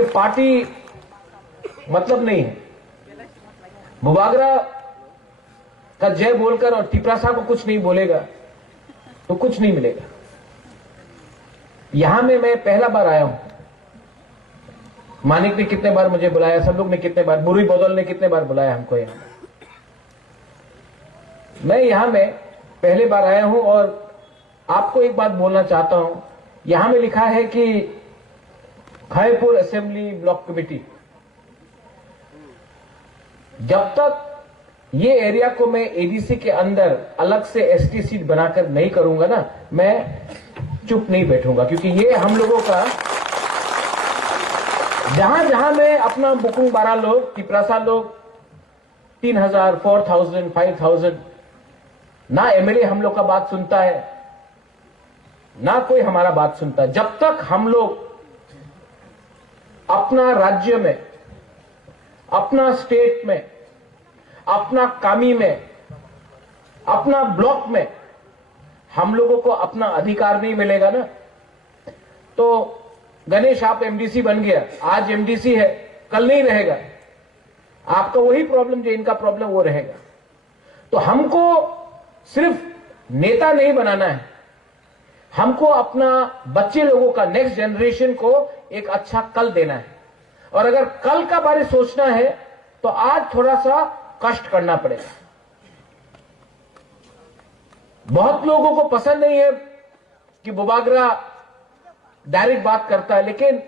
ये पार्टी मतलब नहीं है। बुबागरा का जय बोलकर और तिपरासा को कुछ नहीं बोलेगा तो कुछ नहीं मिलेगा। यहां में मैं पहला बार आया हूं। मानिक ने कितने बार मुझे बुलाया, सब लोग ने कितने बार, बुरी बदौल ने कितने बार बुलाया हमको यहां। मैं यहां में पहले बार आया हूं और आपको एक बात बोलना चाहता हूं। यहां में लिखा है कि खैरपुर असेंबली ब्लॉक कमेटी, जब तक ये एरिया को मैं एडीसी के अंदर अलग से एसटी सीट बनाकर नहीं करूंगा ना, मैं चुप नहीं बैठूंगा। क्योंकि ये हम लोगों का, जहां जहां में अपना बुकुंग 12 लोग, तिपरासा लोग 3000, 4000, 5000, ना एमएलए हम लोग का बात सुनता है, ना कोई हमारा बात सुनता है। जब तक हम लोग अपना राज्य में, अपना स्टेट में, अपना कामी में, अपना ब्लॉक में हम लोगों को अपना अधिकार नहीं मिलेगा ना, तो गणेश आप एमडीसी बन गया, आज एमडीसी है, कल नहीं रहेगा। आपका वही प्रॉब्लम जो इनका प्रॉब्लम वो रहेगा। तो हमको सिर्फ नेता नहीं बनाना है, हमको अपना बच्चे लोगों का, नेक्स्ट जनरेशन को एक अच्छा कल देना है। और अगर कल का बारे सोचना है तो आज थोड़ा सा कष्ट करना पड़ेगा। बहुत लोगों को पसंद नहीं है कि बुबागरा डायरेक्ट बात करता है, लेकिन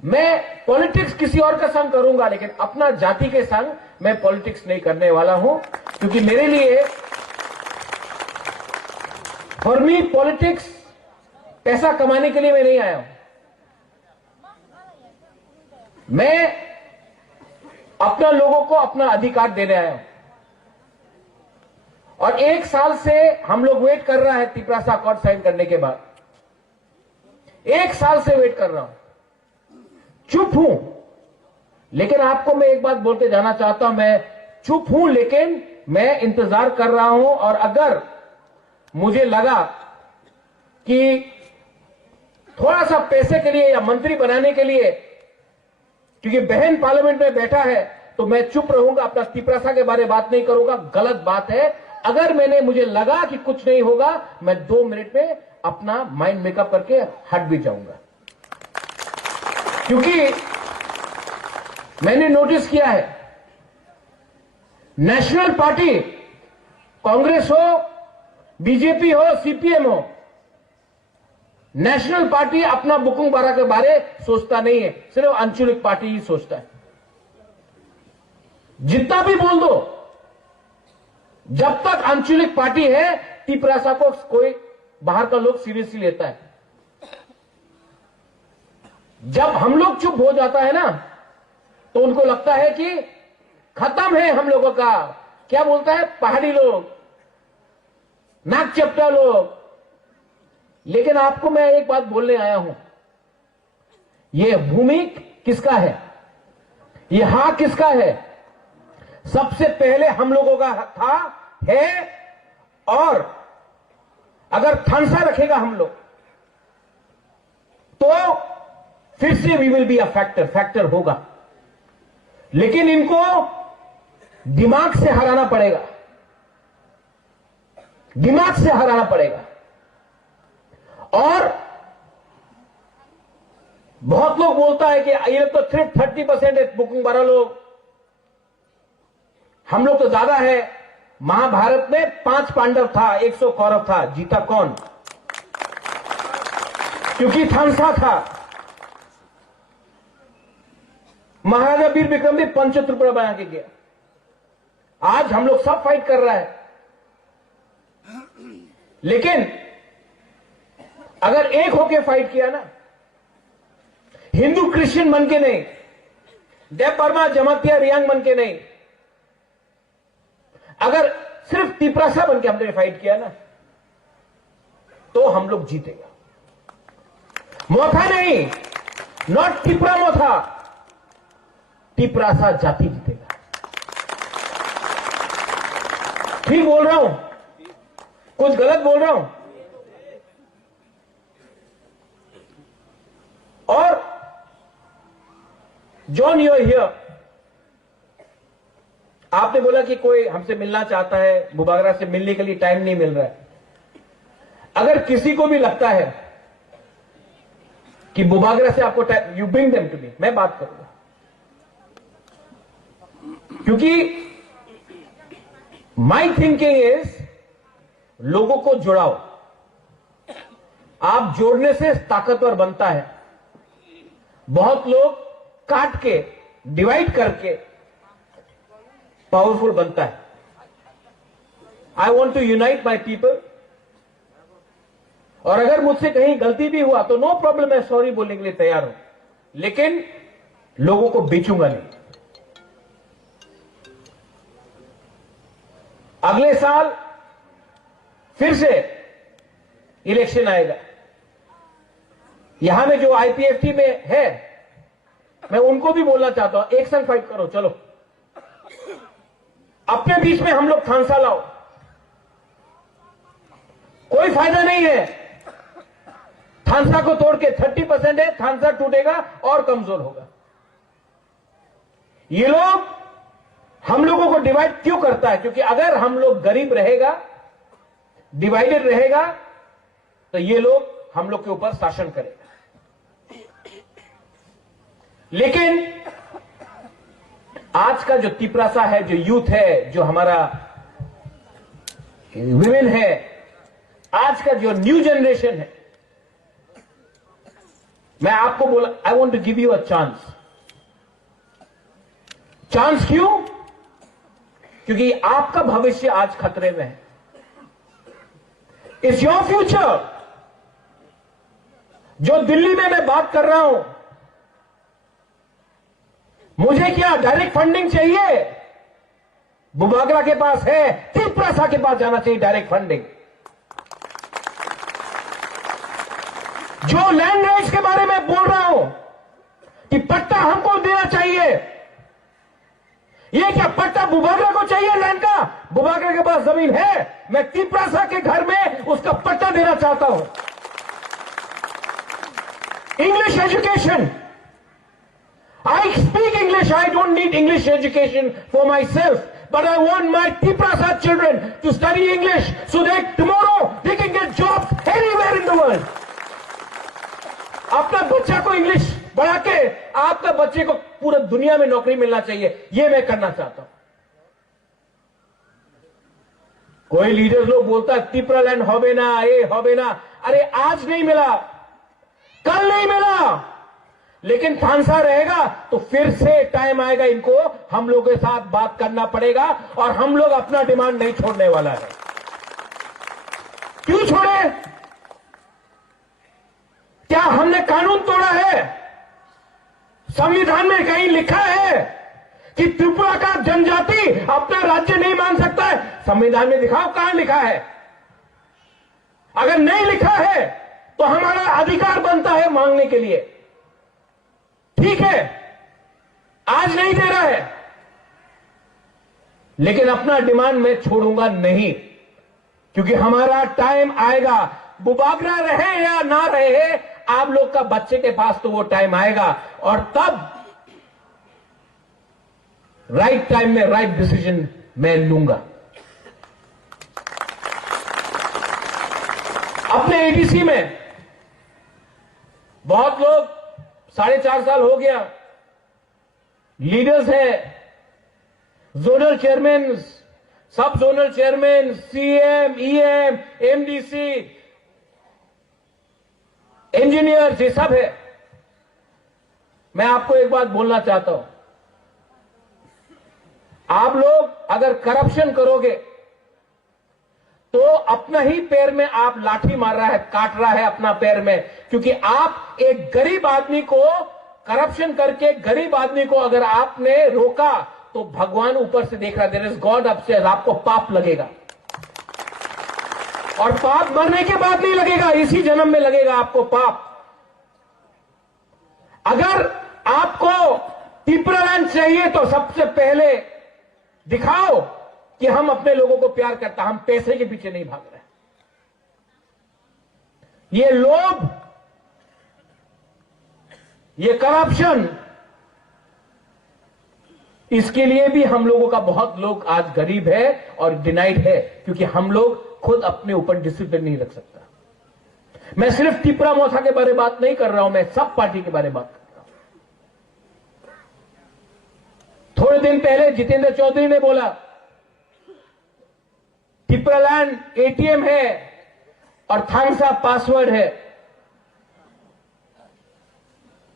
मैं पॉलिटिक्स किसी और का संग करूंगा, लेकिन अपना जाति के संग मैं पॉलिटिक्स नहीं करने वाला हूं। क्योंकि मेरे लिए, फॉर मी पॉलिटिक्स पैसा कमाने के लिए मैं नहीं आया हूं। मैं अपना लोगों को अपना अधिकार देने आया हूं। और 1 साल से हम लोग वेट कर रहा है तिपरासा अकॉर्ड साइन करने के बाद। 1 साल से वेट कर रहा हूं, चुप हूं। लेकिन आपको मैं एक बात बोलते जाना चाहता हूं, मैं चुप हूं लेकिन मैं इंतजार कर रहा हूं। और अगर मुझे लगा कि थोड़ा सा पैसे के लिए या मंत्री बनाने के लिए, क्योंकि बहन पार्लियामेंट में बैठा है, तो मैं चुप रहूंगा, अपना तिपरासा के बारे में बात नहीं करूंगा। गलत बात है। अगर मुझे लगा कि कुछ नहीं होगा, मैं 2 मिनट में अपना माइंड मेकअप करके हट भी जाऊंगा। क्योंकि मैंने नोटिस किया है, नेशनल पार्टी, कांग्रेस हो, बीजेपी हो, सीपीएम हो, नेशनल पार्टी अपना बुकुंग 12 के बारे सोचता नहीं है, सिर्फ आंचलिक पार्टी ही सोचता है। जितना भी बोल दो, जब तक आंचलिक पार्टी है, तिपरासा को कोई बाहर का लोग सीरियसली लेता है। जब हम लोग चुप हो जाता है ना, तो उनको लगता है कि खत्म है हम लोगों का। क्या बोलता है पहाड़ी लोग, नाक चपटा लोग। लेकिन आपको मैं एक बात बोलने आया हूं, यह भूमि किसका है, यह हक किसका है? सबसे पहले हम लोगों का था, है। और अगर थनसा रखेगा हम लोग, तो फिर से we will be a factor होगा। लेकिन इनको दिमाग से हराना पड़ेगा, दिमाग से हराना पड़ेगा। और बहुत लोग बोलता है कि ये तो सिर्फ 30% है बुकिंग 12 लोग, हम लोग तो ज्यादा है। महाभारत में 5 पांडव था, 100 कौरव था, जीता कौन? क्योंकि थानसा था। महाराजा वीर विक्रम भी पंचतुर्पड़ा बना के गया। आज हम लोग सब फाइट कर रहा है, लेकिन अगर एक होके फाइट किया ना, हिंदू क्रिश्चियन बन के नहीं, देव वर्मा जमातिया रियांग बन के नहीं, अगर सिर्फ तिपरासा बन के हमने फाइट किया ना, तो हम लोग जीतेगा। मोथा नहीं, नॉट तिपरा मोथा, तिपरासा जाति जीतेगा। ठीक बोल रहा हूं? कुछ गलत बोल रहा हूं? और जॉन, यू आर हियर। आपने बोला कि कोई हमसे मिलना चाहता है, बुबागरा से मिलने के लिए टाइम नहीं मिल रहा है। अगर किसी को भी लगता है कि बुबागरा से आपको time, you bring them to me, मैं बात करूंगा। क्योंकि माई थिंकिंग इज लोगों को जुड़ाओ। आप जोड़ने से ताकतवर बनता है। बहुत लोग काट के, डिवाइड करके पावरफुल बनता है। I want to unite my people. और अगर मुझसे कहीं गलती भी हुआ तो नो प्रॉब्लम, मैं सॉरी बोलने के लिए तैयार हूं, लेकिन लोगों को बेचूंगा नहीं। अगले साल फिर से इलेक्शन आएगा। यहां में जो आईपीएफटी में है, मैं उनको भी बोलना चाहता हूं, एक संग फाइट करो। चलो अपने बीच में हम लोग थानसा लाओ। कोई फायदा नहीं है थानसा को तोड़ के। 30% है, थानसा टूटेगा और कमजोर होगा। ये लोग हम लोगों को डिवाइड क्यों करता है? क्योंकि अगर हम लोग गरीब रहेगा, डिवाइडेड रहेगा, तो ये लोग हम लोग के ऊपर शासन करेगा। लेकिन आज का जो तिपरासा है, जो यूथ है, जो हमारा विमेन है, आज का जो न्यू जनरेशन है, मैं आपको बोला, I want to give you a chance. Chance क्यों? क्योंकि आपका भविष्य आज खतरे में है। It's your future. जो दिल्ली में मैं बात कर रहा हूं, मुझे क्या डायरेक्ट फंडिंग चाहिए? बुबागरा के पास है, तिपरासा के पास जाना चाहिए डायरेक्ट फंडिंग। जो लैंड राइट्स के बारे में बोल रहा हूं कि पट्टा हमको देना चाहिए, ये क्या पट्टा बुबागरा को चाहिए लैंड का? बुबागरा के पास जमीन है, मैं तिपरासा के घर में उसका पट्टा देना चाहता हूं। English education, I speak English. I don't need English education for myself, but I want my Tiprasa children to study English so that tomorrow they can get jobs anywhere in the world. अपना बच्चा को English बढ़ा के आपका बच्चे को पूरा दुनिया में नौकरी मिलना चाहिए, ये मैं करना चाहता हूं। कोई लीडर लोग बोलता है तिपरा लैंड होबे ना, ये होबे ना। अरे आज नहीं मिला, कल नहीं मिला, लेकिन थानसा रहेगा तो फिर से टाइम आएगा, इनको हम लोगों के साथ बात करना पड़ेगा। और हम लोग अपना डिमांड नहीं छोड़ने वाला है। क्यों छोड़े? क्या हमने कानून तोड़ा है? संविधान में कहीं लिखा है कि त्रिपुरा का जनजाति अपना राज्य नहीं मान सकता है? संविधान में दिखाओ कहां लिखा है। अगर नहीं लिखा है तो हमारा अधिकार बनता है मांगने के लिए। ठीक है, आज नहीं दे रहा है, लेकिन अपना डिमांड मैं छोड़ूंगा नहीं, क्योंकि हमारा टाइम आएगा। बुबागरा रहे या ना रहे, आप लोग का बच्चे के पास तो वो टाइम आएगा, और तब राइट टाइम में राइट डिसीजन मैं लूंगा। अपने एडीसी में बहुत लोग 4.5 साल हो गया लीडर्स हैं, जोनल चेयरमैन, सब zonal chairman, CM, EM, MDC, engineer, ये सब है। मैं आपको एक बात बोलना चाहता हूं, आप लोग अगर करप्शन करोगे तो अपना ही पैर में आप लाठी मार रहा है, काट रहा है अपना पैर में। क्योंकि आप एक गरीब आदमी को करप्शन करके, गरीब आदमी को अगर आपने रोका तो भगवान ऊपर से देख रहा है, देयर इज गॉड अपस्टेयर्स, आपको पाप लगेगा। और पाप मरने के बाद नहीं लगेगा, इसी जन्म में लगेगा आपको पाप। अगर आपको तिपरा लैंड चाहिए तो सबसे पहले दिखाओ कि हम अपने लोगों को प्यार करता, हम पैसे के पीछे नहीं भाग रहे। ये लोभ, ये करप्शन, इसके लिए भी हम लोगों का बहुत लोग आज गरीब है और डिनाइड है, क्योंकि हम लोग खुद अपने ऊपर डिसिप्लिन नहीं रख सकता। मैं सिर्फ तिपरा मोथा के बारे में बात नहीं कर रहा हूं, मैं सब पार्टी के बारे में बात कर रहा हूं। थोड़े दिन पहले जितेंद्र चौधरी ने बोला तिपरालैंड एटीएम है और थांगसा पासवर्ड है।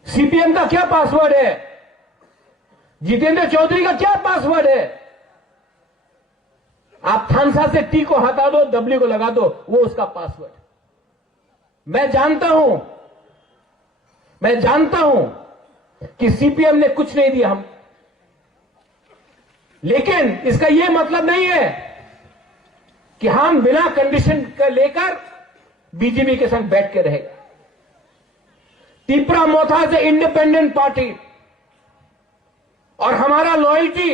सीपीएम का क्या पासवर्ड है? जितेंद्र चौधरी का क्या पासवर्ड है? आप थांगसा से टी को हटा दो, डब्ल्यू को लगा दो, वो उसका पासवर्ड। मैं जानता हूं कि सीपीएम ने कुछ नहीं दिया हम, लेकिन इसका यह मतलब नहीं है कि हम बिना कंडीशन का लेकर बीजेपी के संग बैठ के रहेगा। तिपरा मोथा से इंडिपेंडेंट पार्टी और हमारा लॉयल्टी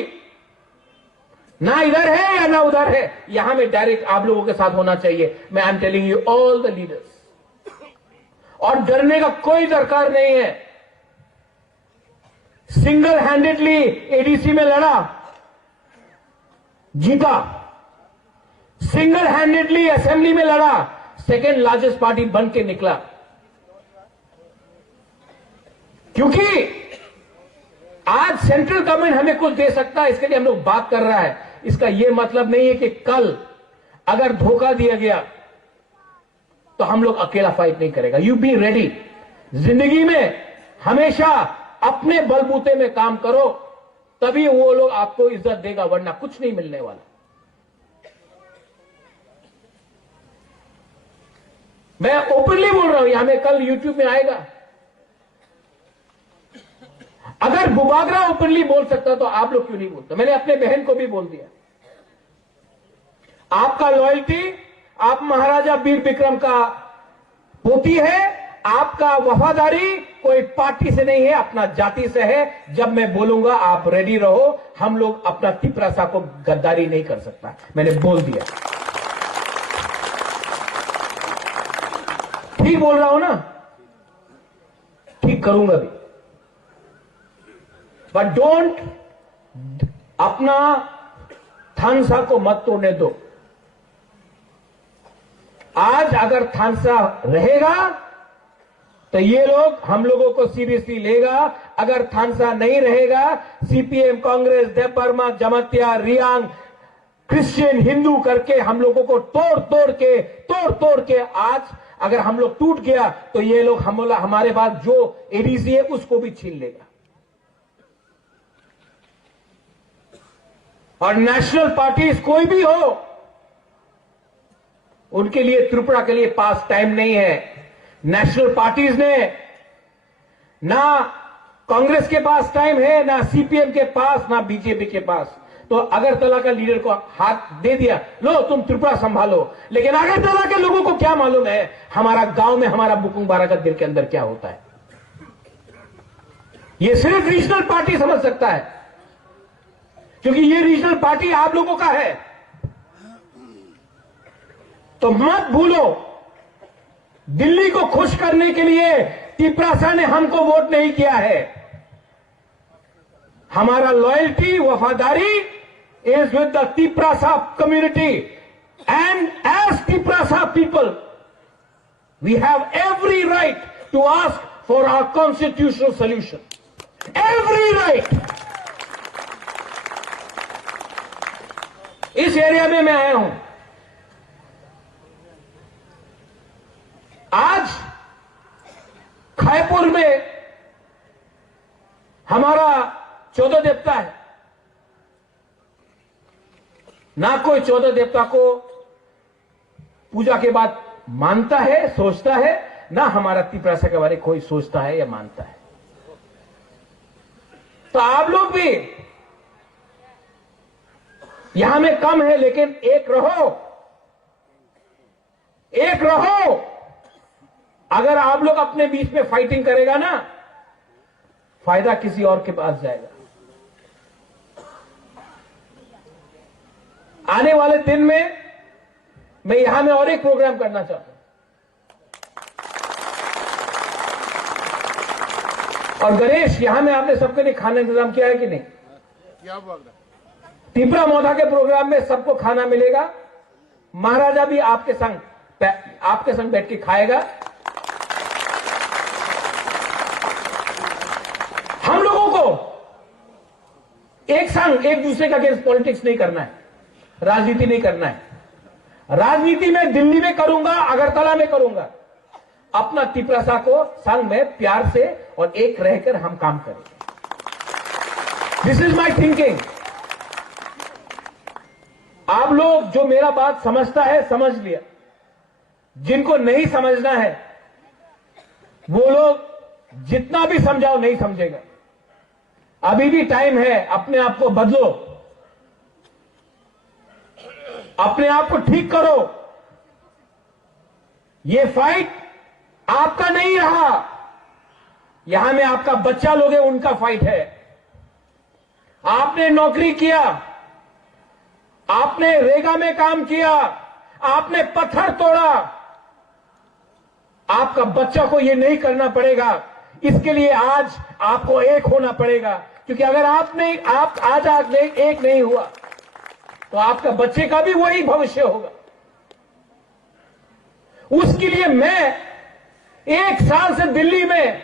ना इधर है या ना उधर है, यहां में डायरेक्ट आप लोगों के साथ होना चाहिए। मैं I am telling you all the leaders, और डरने का कोई दरकार नहीं है। सिंगल हैंडेडली एडीसी में लड़ा, जीता। सिंगल हैंडेडली असेंबली में लड़ा, सेकेंड लार्जेस्ट पार्टी बन के निकला। क्योंकि आज सेंट्रल गवर्नमेंट हमें कुछ दे सकता है, इसके लिए हम लोग बात कर रहा है। इसका यह मतलब नहीं है कि कल अगर धोखा दिया गया तो हम लोग अकेला फाइट नहीं करेगा। You be ready. जिंदगी में हमेशा अपने बलबूते में काम करो, तभी वो लोग आपको इज्जत देगा, वरना कुछ नहीं मिलने वाला। मैं ओपनली बोल रहा हूं, यहां में कल यूट्यूब में आएगा। अगर बुबागरा ओपनली बोल सकता तो आप लोग क्यों नहीं बोलते? मैंने अपने बहन को भी बोल दिया, आपका लॉयल्टी, आप महाराजा वीर विक्रम का पोती है, आपका वफादारी कोई पार्टी से नहीं है, अपना जाति से है। जब मैं बोलूंगा आप रेडी रहो। हम लोग अपना तिपरासा को गद्दारी नहीं कर सकता, मैंने बोल दिया। ठीक बोल रहा हूं ना? ठीक करूंगा भी, बट डोंट अपना थांगसा को मत तोड़ने दो। आज अगर थांगसा रहेगा तो ये लोग हम लोगों को सीरियसली लेगा। अगर थांगसा नहीं रहेगा, सीपीएम, कांग्रेस, देवबर्मा, जमातिया, रियांग, क्रिश्चियन, हिंदू करके हम लोगों को तोड़ के आज अगर हम लोग टूट गया तो ये लोग हमारे पास जो एडीसी है उसको भी छीन लेगा। और नेशनल पार्टीज कोई भी हो, उनके लिए त्रिपुरा के लिए पास टाइम नहीं है। नेशनल पार्टीज ने ना कांग्रेस के पास टाइम है, ना सीपीएम के पास, ना बीजेपी के पास। तो अगरतला का लीडर को हाथ दे दिया, लो तुम त्रिपुरा संभालो। लेकिन अगरतला के लोगों को क्या मालूम है हमारा गांव में, हमारा बुकुंग बारागढ़ के अंदर क्या होता है। ये सिर्फ रीजनल पार्टी समझ सकता है, क्योंकि ये रीजनल पार्टी आप लोगों का है। तो मत भूलो, दिल्ली को खुश करने के लिए तिपरासा ने हमको वोट नहीं किया है। हमारा लॉयल्टी, वफादारी is with the Tiprasa community, and as Tiprasa people we have every right to ask for our constitutional solution. Every right. इस एरिया में मैं आया हूं। आज खायपुर में हमारा 14 देवता है, ना कोई 14 देवता को पूजा के बाद मानता है, सोचता है, ना हमारा तिपरासा के बारे में कोई सोचता है या मानता है। तो आप लोग भी यहां में कम है, लेकिन एक रहो, एक रहो। अगर आप लोग अपने बीच में फाइटिंग करेगा ना, फायदा किसी और के पास जाएगा। आने वाले दिन में मैं यहां में और एक प्रोग्राम करना चाहता हूं। और गणेश, यहां में आपने सबके लिए खाना इंतजाम किया है कि नहीं? तिपरा मोधा के प्रोग्राम में सबको खाना मिलेगा। महाराजा भी आपके संग बैठ के खाएगा। हम लोगों को एक संग एक दूसरे का अगेंस्ट पॉलिटिक्स नहीं करना है, राजनीति नहीं करना है। राजनीति में दिल्ली में करूंगा, अगरतला में करूंगा। अपना तिपरासा को संग में प्यार से और एक रहकर हम काम करेंगे। This is my thinking. आप लोग जो मेरा बात समझता है समझ लिया, जिनको नहीं समझना है वो लोग जितना भी समझाओ नहीं समझेगा। अभी भी टाइम है, अपने आप को बदलो, अपने आप को ठीक करो। ये फाइट आपका नहीं रहा, यहां में आपका बच्चा लोग है, उनका फाइट है। आपने नौकरी किया, आपने रेगा में काम किया, आपने पत्थर तोड़ा, आपका बच्चा को यह नहीं करना पड़ेगा। इसके लिए आज आपको एक होना पड़ेगा, क्योंकि अगर आप आज एक नहीं हुआ तो आपका बच्चे का भी वही भविष्य होगा। उसके लिए मैं एक साल से दिल्ली में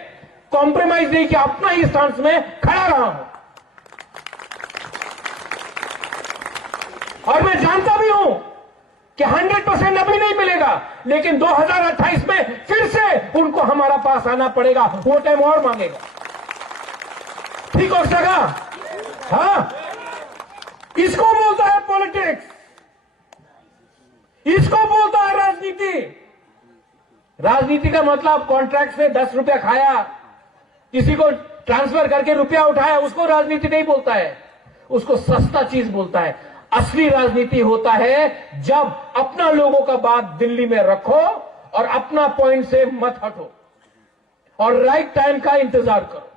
कॉम्प्रोमाइज नहीं किया, अपना ही स्टांस में खड़ा रहा हूं। और मैं जानता भी हूं कि 100% अभी नहीं मिलेगा, लेकिन 2028 में फिर से उनको हमारा पास आना पड़ेगा, वो टाइम और मांगेगा। ठीक हो सका? हाँ, इसको बोलता है पॉलिटिक्स, इसको बोलता है राजनीति। राजनीति का मतलब कॉन्ट्रैक्ट से 10 रुपया खाया, किसी को ट्रांसफर करके रुपया उठाया, उसको राजनीति नहीं बोलता है, उसको सस्ता चीज बोलता है। असली राजनीति होता है जब अपना लोगों का बात दिल्ली में रखो और अपना पॉइंट से मत हटो और राइट टाइम का इंतजार करो।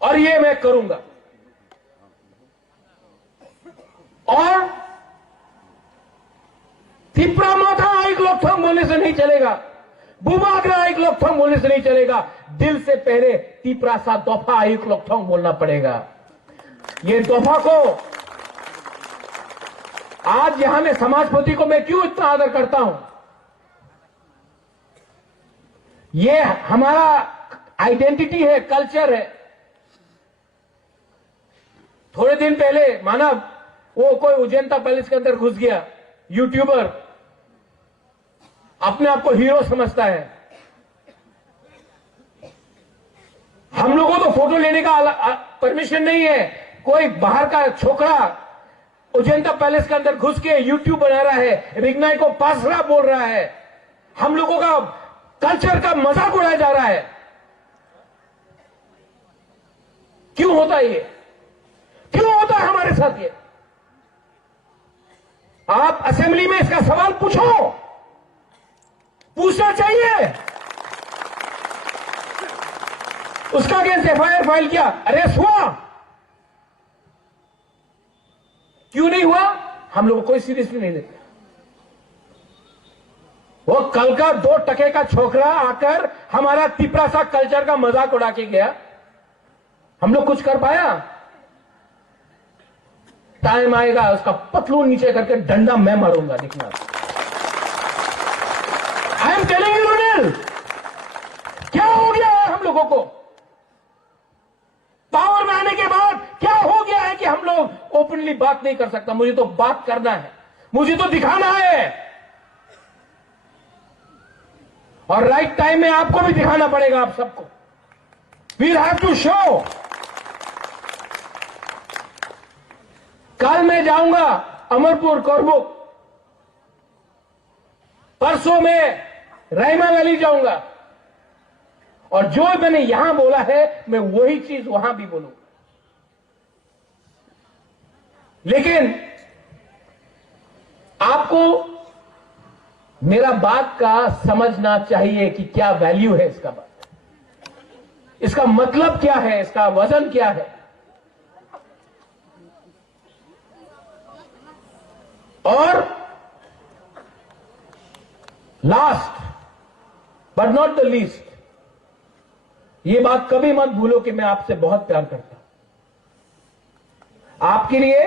और ये मैं करूंगा। और तिपरा मोधा एक लोकथंग बोलने से नहीं चलेगा, बुबागरा एक लोकथंग बोलने से नहीं चलेगा। दिल से पहले तिपरासा दोफा एक लोकथंग बोलना पड़ेगा। ये दोफा को आज यहां में समाजपति को मैं क्यों इतना आदर करता हूं, ये हमारा आइडेंटिटी है, कल्चर है। थोड़े दिन पहले माना वो कोई उजैनता पैलेस के अंदर घुस गया, यूट्यूबर अपने आप को हीरो समझता है। हम लोगों को तो फोटो लेने का परमिशन नहीं है। कोई बाहर का छोकरा उजैनता पैलेस के अंदर घुस के यूट्यूब बना रहा है, रिग्नाई को पासरा बोल रहा है, हम लोगों का कल्चर का मजाक उड़ाया जा रहा है। क्यों होता है ये? क्यों होता है हमारे साथ ये? आप असेंबली में इसका सवाल पूछो, पूछना चाहिए। उसका अगेंस्ट एफआईआर फाइल किया, अरेस्ट हुआ, क्यों नहीं हुआ? हम लोग कोई सीरियसली नहीं लेते। वो कल का 2 टके का छोकरा आकर हमारा तिपरासा कल्चर का मजाक उड़ा के गया, हम लोग कुछ कर पाया? टाइम आएगा उसका पतलून नीचे करके डंडा मैं मारूंगा, देखना। आई एम टेलिंग यू रुनिल, क्या हो गया है हम लोगों को? पावर में आने के बाद क्या हो गया है कि हम लोग ओपनली बात नहीं कर सकता? मुझे तो बात करना है, मुझे तो दिखाना है, और राइट टाइम में आपको भी दिखाना पड़ेगा। आप सबको वील हैव टू शो। कल मैं जाऊंगा अमरपुर, कोरबुक, परसों में रहीमा वैली जाऊंगा, और जो मैंने यहां बोला है मैं वही चीज वहां भी बोलूंगा। लेकिन आपको मेरा बात का समझना चाहिए कि क्या वैल्यू है इसका, बात, इसका मतलब क्या है, इसका वजन क्या है। और last but not the least, ये बात कभी मत भूलो कि मैं आपसे बहुत प्यार करता हूं। आपके लिए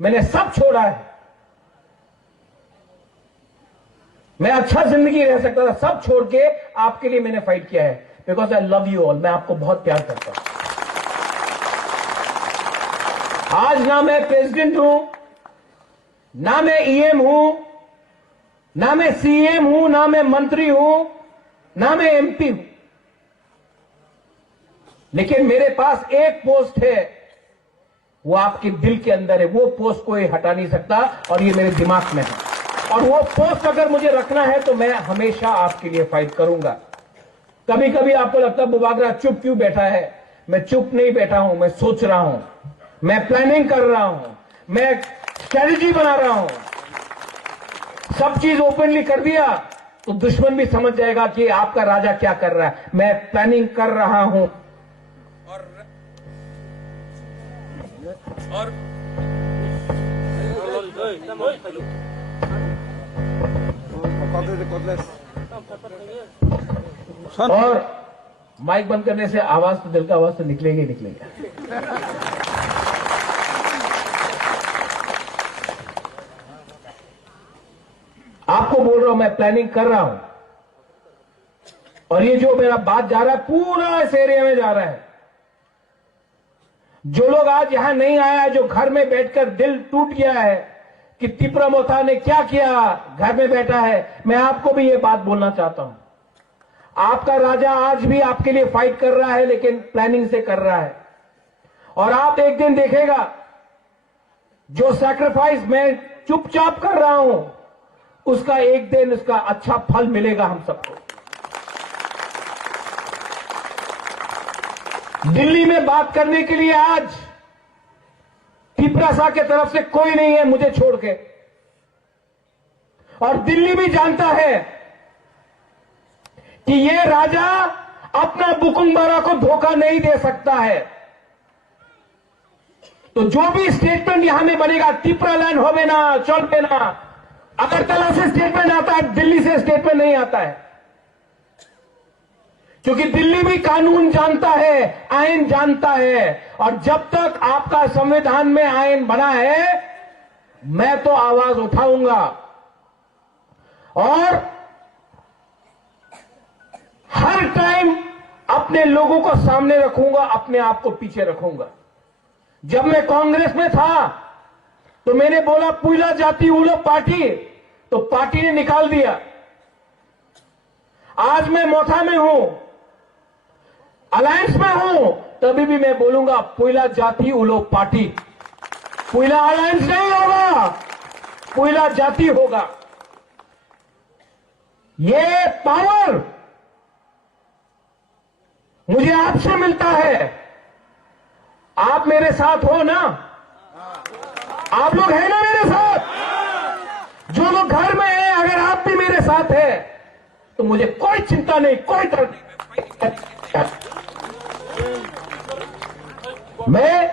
मैंने सब छोड़ा है। मैं अच्छा जिंदगी रह सकता था, सब छोड़ के आपके लिए मैंने फाइट किया है, because I love you all. मैं आपको बहुत प्यार करता हूं। आज ना मैं प्रेसिडेंट हूं, ना मैं ईएम हूं, ना मैं सीएम हूं, ना मैं मंत्री हूं, ना मैं एमपी हूं, लेकिन मेरे पास एक पोस्ट है, वो आपके दिल के अंदर है। वो पोस्ट कोई हटा नहीं सकता और ये मेरे दिमाग में है। और वो पोस्ट अगर मुझे रखना है तो मैं हमेशा आपके लिए फाइट करूंगा। कभी कभी आपको लगता है बुबागरा चुप क्यों बैठा है? मैं चुप नहीं बैठा हूं, मैं सोच रहा हूं, मैं प्लानिंग कर रहा हूं, मैं स्ट्रेटजी बना रहा हूं। सब चीज ओपनली कर दिया तो दुश्मन भी समझ जाएगा कि आपका राजा क्या कर रहा है। मैं प्लानिंग कर रहा हूं और माइक बंद करने से आवाज तो दिल का आवाज तो निकलेगा ही निकलेगा। आपको बोल रहा हूं, मैं प्लानिंग कर रहा हूं और ये जो मेरा बात जा रहा है पूरा इस एरिया में जा रहा है। जो लोग आज यहां नहीं आया है, जो घर में बैठकर दिल टूट गया है कि तिपरा मोथा ने क्या किया, घर में बैठा है, मैं आपको भी ये बात बोलना चाहता हूं। आपका राजा आज भी आपके लिए फाइट कर रहा है, लेकिन प्लानिंग से कर रहा है। और आप एक दिन देखेगा जो सैक्रिफाइस मैं चुपचाप कर रहा हूं, उसका एक दिन उसका अच्छा फल मिलेगा हम सबको। दिल्ली में बात करने के लिए आज तिपरासा के तरफ से कोई नहीं है मुझे छोड़ के। और दिल्ली भी जानता है कि ये राजा अपना बुकुंबारा को धोखा नहीं दे सकता है। तो जो भी स्टेटमेंट यहां में बनेगा, तिपरा लैंड हो ना, चल पे ना, अगरतला से स्टेटमेंट आता है, दिल्ली से स्टेटमेंट नहीं आता है। क्योंकि दिल्ली भी कानून जानता है, आईन जानता है, और जब तक आपका संविधान में आईन बना है, मैं तो आवाज उठाऊंगा और हर टाइम अपने लोगों को सामने रखूंगा, अपने आप को पीछे रखूंगा। जब मैं कांग्रेस में था तो मैंने बोला पुइला जाति उलो पार्टी, तो पार्टी ने निकाल दिया। आज मैं मोथा में हूं, अलायंस में हूं, तभी भी मैं बोलूंगा पुइला जाति उलो पार्टी। पुइला अलायंस नहीं होगा, पुइला जाति होगा। ये पावर मुझे आपसे मिलता है। आप मेरे साथ हो ना? आप लोग हैं ना मेरे साथ? जो लोग घर में हैं, अगर आप भी मेरे साथ हैं तो मुझे कोई चिंता नहीं, कोई दर्द नहीं,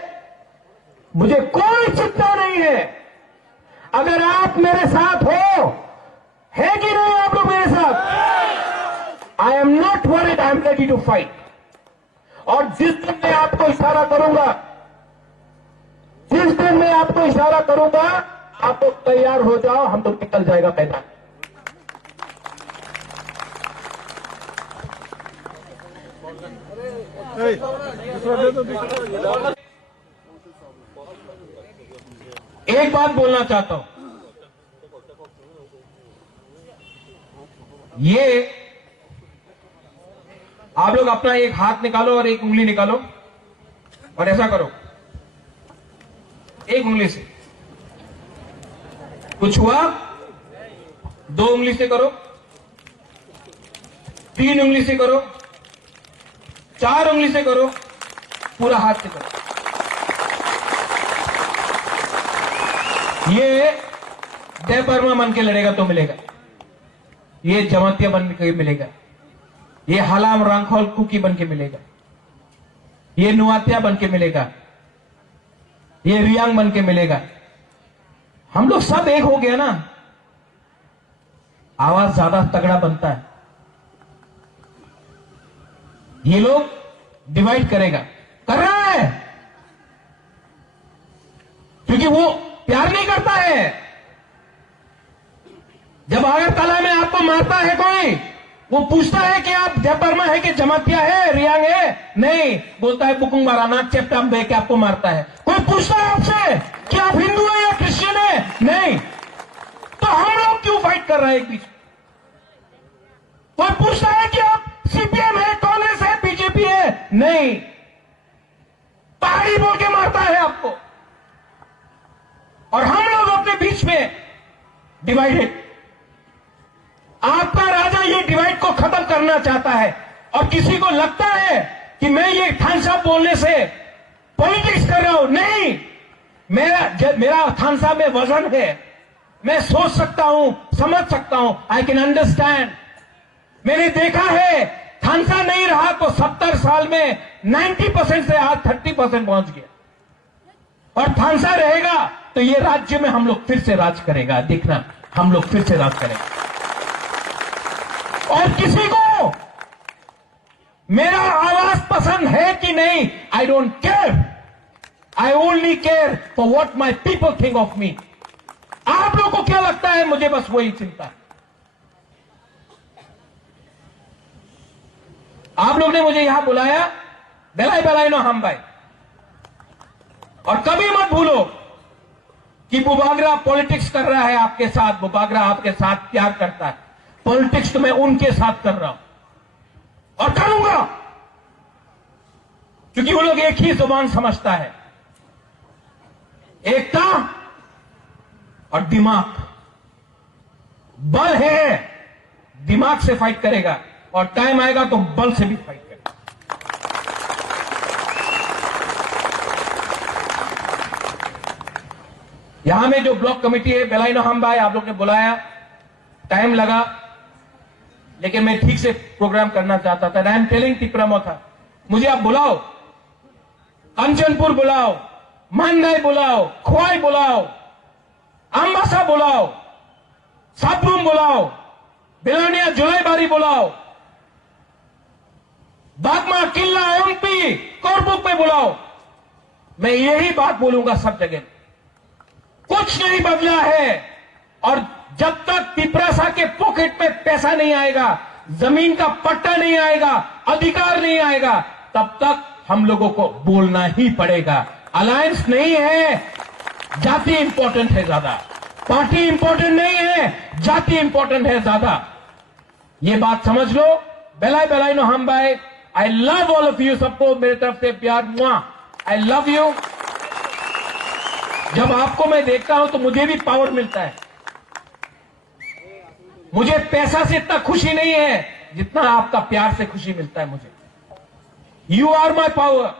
मुझे कोई चिंता नहीं है। अगर आप मेरे साथ हो, है कि नहीं आप लोग मेरे साथ? I am not worried, I am ready to fight. और जिस दिन मैं आपको इशारा करूंगा, जिस दिन मैं आपको इशारा करूंगा, आप लोग तैयार हो जाओ, हम लोग निकल जाएगा मैदान। एक बात बोलना चाहता हूं, ये आप लोग अपना एक हाथ निकालो और एक उंगली निकालो और ऐसा करो, एक उंगली से। कुछ हुआ? दो उंगली से करो, तीन उंगली से करो, चार उंगली से करो, पूरा हाथ से करो। ये देवबर्मा बन के लड़ेगा तो मिलेगा, ये जमातिया बन के मिलेगा, ये हलाम रांखोल कुकी बन के मिलेगा, ये नुआतिया बन के मिलेगा, ये रियांग बन के मिलेगा। हम लोग सब एक हो गया ना, आवाज ज्यादा तगड़ा बनता है। ये लोग डिवाइड करेगा, कर रहा है, क्योंकि वो प्यार नहीं करता है। जब अगरतला में आपको मारता है कोई, वो पूछता है कि आप जयपरमा है कि जमातिया है, रियांग है? नहीं, बोलता है बुकुंग माराना चेपटाम दे के आपको मारता है। कोई पूछता है आपसे कि आप हिंदू है या क्रिश्चियन है? नहीं। तो हम लोग क्यों फाइट कर रहे हैं एक बीच? कोई पूछता है कि आप सीपीएम है, कांग्रेस है, बीजेपी है? नहीं, पहाड़ी बोल के मारता है आपको। और हम लोग अपने बीच में डिवाइडेड। आपका राजा ये डिवाइड को खत्म करना चाहता है, और किसी को लगता है कि मैं ये थानसा बोलने से पॉलिटिक्स कर रहा हूं। नहीं, मेरा थानसा में वजन है, मैं सोच सकता हूं, समझ सकता हूं, आई कैन अंडरस्टैंड। मैंने देखा है थानसा नहीं रहा तो 70 साल में 90% से आज 30% पहुंच गया, और थानसा रहेगा तो ये राज्य में हम लोग फिर से राज करेगा। देखना, हम लोग फिर से राज करेंगे। और किसी को मेरा आवाज पसंद है कि नहीं, I don't care, I only care for what my people think of me. आप लोगों को क्या लगता है, मुझे बस वही चिंता है। आप लोग ने मुझे यहां बुलाया, बेलाई बेलाई नो हम भाई, और कभी मत भूलो कि बुबागरा पॉलिटिक्स कर रहा है आपके साथ। बुबागरा आपके साथ प्यार करता है, पॉलिटिक्स तो मैं उनके साथ कर रहा हूं और करूंगा, क्योंकि वो लोग एक ही जुबान समझता है, एकता और दिमाग। बल है, दिमाग से फाइट करेगा, और टाइम आएगा तो बल से भी फाइट करेगा। यहां में जो ब्लॉक कमेटी है, बेलाइनो हम भाई, आप लोग ने बुलाया, टाइम लगा, लेकिन मैं ठीक से प्रोग्राम करना चाहता था। आई एम टेलिंग तिपरामो था, मुझे आप बुलाओ, कंचनपुर बुलाओ, मानगाई बुलाओ, खोवाई बुलाओ, अम्बासा बुलाओ, सापरूम बुलाओ, बेलोनिया जुलाईबारी बुलाओ, बागमा, किल्ला, एमपी, कोरबुक में बुलाओ। मैं यही बात बोलूंगा सब जगह, कुछ नहीं बदला है। और जब तक पिपरासा के पॉकेट में पैसा नहीं आएगा, जमीन का पट्टा नहीं आएगा, अधिकार नहीं आएगा, तब तक हम लोगों को बोलना ही पड़ेगा। अलायंस नहीं है, जाति इंपॉर्टेंट है ज्यादा, पार्टी इंपॉर्टेंट नहीं है, जाति इंपॉर्टेंट है ज्यादा। ये बात समझ लो। बेलाई बेलाई नो हम भाई, I love all of you, सबको मेरी तरफ से प्यार, मुआ, आई लव यू। जब आपको मैं देखता हूं तो मुझे भी पावर मिलता है। मुझे पैसा से इतना खुशी नहीं है जितना आपका प्यार से खुशी मिलता है मुझे। You are my power,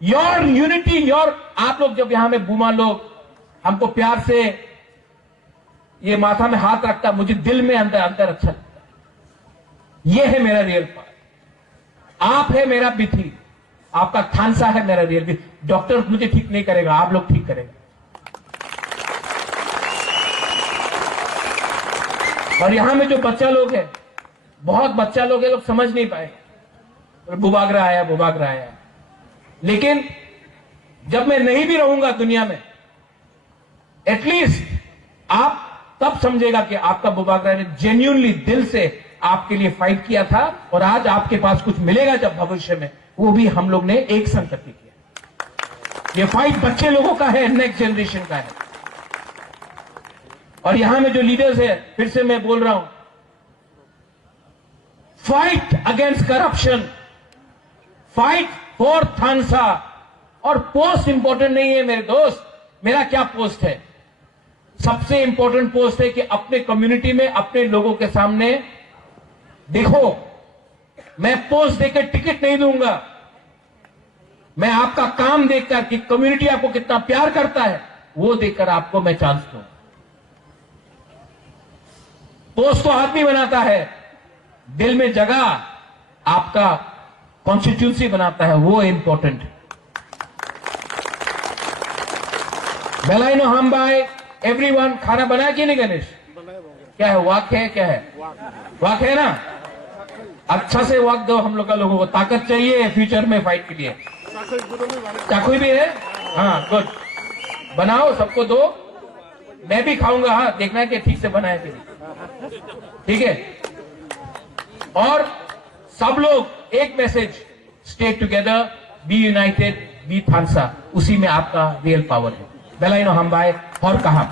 your unity, your. आप लोग जब यहां में बूमा लोग हमको प्यार से ये माथा में हाथ रखता, मुझे दिल में अंदर अंदर अच्छा लगता है। ये है मेरा रियल पावर। आप है मेरा बिथी, आपका थानसा है मेरा रियल बिथी। डॉक्टर मुझे ठीक नहीं करेगा, आप लोग ठीक करेगा। और यहां में जो बच्चा लोग है, बहुत बच्चा लोग है, लोग समझ नहीं पाए, बुबागरा आया, बुबागरा आया। लेकिन जब मैं नहीं भी रहूंगा दुनिया में, एटलीस्ट आप तब समझेगा कि आपका बुबागरा ने जेन्युइनली दिल से आपके लिए फाइट किया था, और आज आपके पास कुछ मिलेगा जब भविष्य में, वो भी हम लोग ने एक संग करके किया। ये फाइट बच्चे लोगों का है, नेक्स्ट जनरेशन का है। और यहां में जो लीडर्स है, फिर से मैं बोल रहा हूं, fight against corruption, fight for थानसा। और पोस्ट इंपॉर्टेंट नहीं है मेरे दोस्त, मेरा क्या पोस्ट है? सबसे इंपॉर्टेंट पोस्ट है कि अपने कम्युनिटी में अपने लोगों के सामने देखो, मैं पोस्ट देकर टिकट नहीं दूंगा, मैं आपका काम देखकर कि कम्युनिटी आपको कितना प्यार करता है, वो देखकर आपको मैं चांस दूं। पोस्ट तो आदमी बनाता है, दिल में जगह आपका कॉन्स्टिट्यूंसी बनाता है, वो इंपॉर्टेंट है। बेलाइनो हम भाई, एवरीवन, खाना बनाया कि नहीं गणेश? क्या है, वाक है, क्या है? वाक है ना? अच्छा से वक्त दो हम लोग का, लोगों को ताकत चाहिए फ्यूचर में फाइट के लिए। चाकू भी है, हाँ गुड, बनाओ सबको दो, मैं भी खाऊंगा, हाँ देखना है कि ठीक से बनाया कि नहीं, ठीक है। और सब लोग एक message, stay together, be united, be थानसा, उसी में आपका रियल पावर है। बेलाइनो हम बाय और कहा